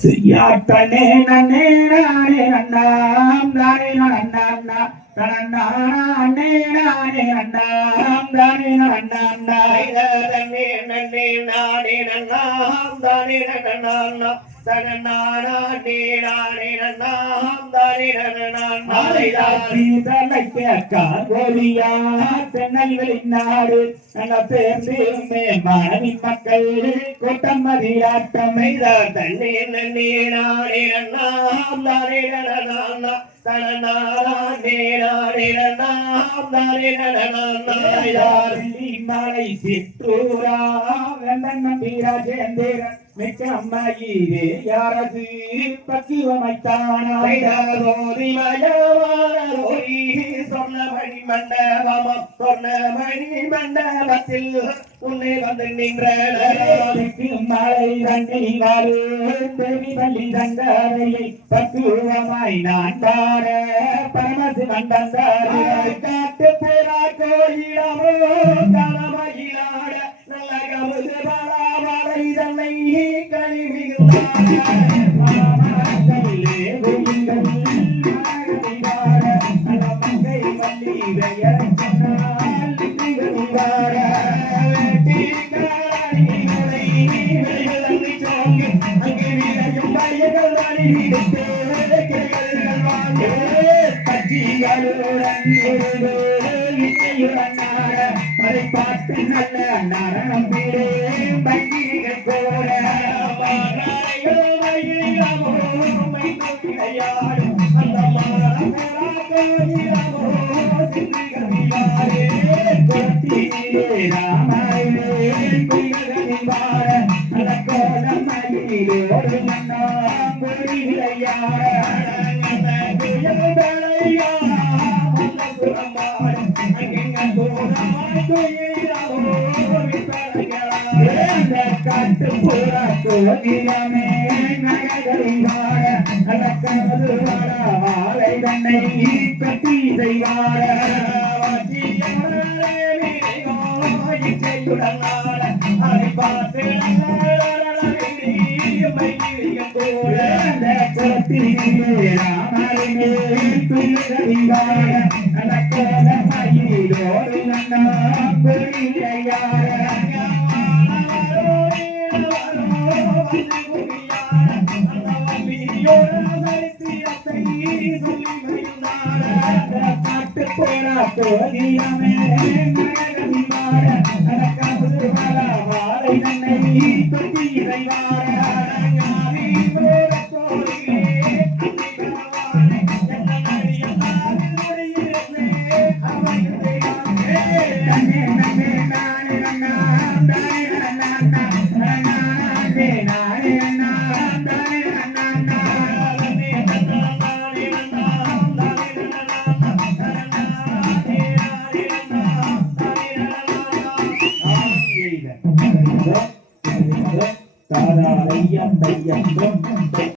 செய்யாட்டனே நன்னே நானே நன்னாம் தானே நன்னான்னா தனன்னானே நானே நன்னாம் தானே நன்னான்னா தன்னே நன்னே நானே நன்னாம் தானே நன்னான்னா தனன்னானே நானே நன்னாம் தானே நன்னான்னா தலை கேட்க கோலியா தென்னல்களின் நாடு நல்ல பேர்ந்தே மாணவி மக்கள் கூட்டம் மதியாட்டம் தன்னே நன்னே நானே நன்னாம் தானே நன்னான்னா தனன்னானே நானே நன்னாம் தானே நன்னான்னா மலை சிற்றூரா வெள்ளன் நம்பீராஜேந்திரன் மிக்க அம்மையிலே யாரது பக்குவமைத்தானோரி மயவானோரி சொன்னமணி மண்டபம் சொன்னமணி மண்டபத்தில் உன்னை வந்து நின்ற மலை தண்ணி வாரு தேவி பள்ளி தந்தாரையை பக்குவமாய் நான் தார பரமசிவன் தந்தாரை காட்டு போரா கோயிலமோ கலமகிலாட நல்ல கமுது பலாமலை தன்னை பார்த்து நல்ல நரணம் வீடே பங்கிகள் போல காட்டு பூரா கோதிலமே நகரிவார அலக்கமது வாழை தன்னை கட்டி செய்வார அதை பார்த்து ராமரிமே துயரிவார அலக்கோல மயிலோடு நன்னா பொறியார பாட்டு போரா கோதியமே மகனிவார அனக்கமுது வாழை தன்னை தொட்டி இறைவார தாரா ஐயம் தையம்